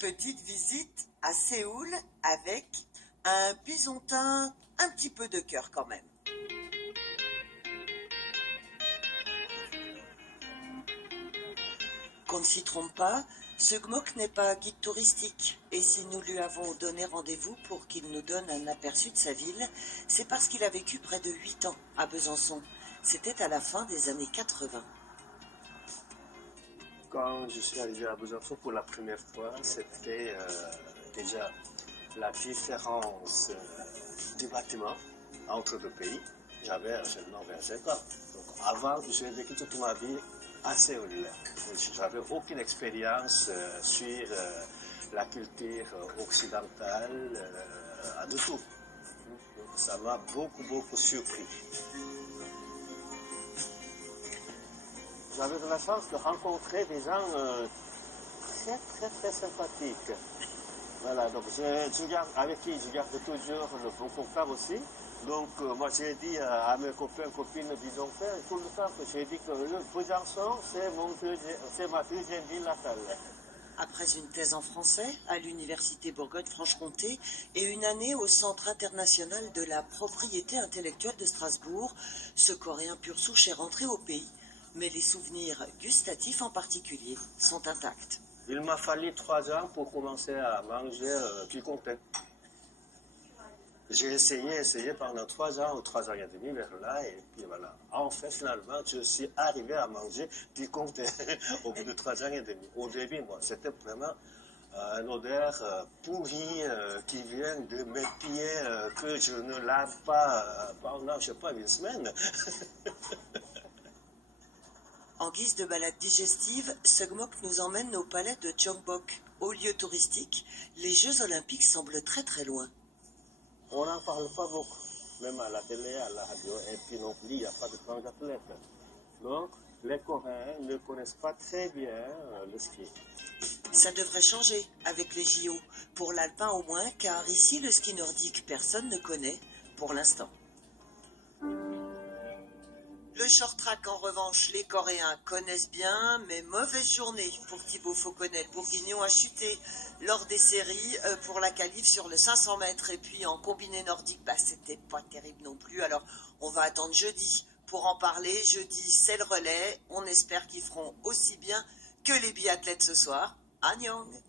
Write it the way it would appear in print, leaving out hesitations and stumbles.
Petite visite à Séoul avec un bisontin un petit peu de cœur quand même. Qu'on ne s'y trompe pas, ce gmok n'est pas guide touristique. Et si nous lui avons donné rendez-vous pour qu'il nous donne un aperçu de sa ville, c'est parce qu'il a vécu près de 8 ans à Besançon. C'était à la fin des années 80. Quand je suis arrivé à Besançon pour la première fois, c'était déjà la différence du bâtiment entre deux pays. J'avais seulement 25 ans. Donc avant, j'ai vécu toute ma vie à Séoul. Je n'avais aucune expérience sur la culture occidentale, du tout. Donc, ça m'a beaucoup surpris. J'avais la chance de rencontrer des gens très sympathiques. Voilà, donc avec qui je garde toujours le bon contact aussi. Donc moi j'ai dit à mes copains et copines bisontains tout le temps que j'ai dit que le Besançon c'est ma deuxième ville natale. Après une thèse en français à l'université Bourgogne-Franche-Comté et une année au Centre international de la propriété intellectuelle de Strasbourg, ce Coréen pur souche est rentré au pays. Mais les souvenirs gustatifs en particulier sont intacts. Il m'a fallu 3 ans pour commencer à manger du comté. J'ai essayé pendant 3 ans ou 3 ans et demi vers là, et puis voilà. Enfin, finalement, je suis arrivé à manger du comté au bout de 3 ans et demi. Au début, moi, c'était vraiment une odeur pourrie qui vient de mes pieds que je ne lave pas pendant, je sais pas, une semaine. En guise de balade digestive, ce gmok nous emmène au palais de Gyeongbok. Au lieu touristique, les Jeux Olympiques semblent très loin. On n'en parle pas beaucoup, même à la télé, à la radio, et puis non plus, il n'y a pas de grands athlètes. Donc, les Coréens ne connaissent pas très bien le ski. Ça devrait changer avec les JO, pour l'alpin au moins, car ici, le ski nordique, personne ne connaît, pour l'instant. Le short track, en revanche, les Coréens connaissent bien, mais mauvaise journée pour Thibaut Fauconnet. Le Bourguignon a chuté lors des séries pour la qualif sur le 500 mètres. Et puis en combiné nordique, c'était pas terrible non plus. Alors on va attendre jeudi pour en parler. Jeudi, c'est le relais. On espère qu'ils feront aussi bien que les biathlètes ce soir. Annyeong!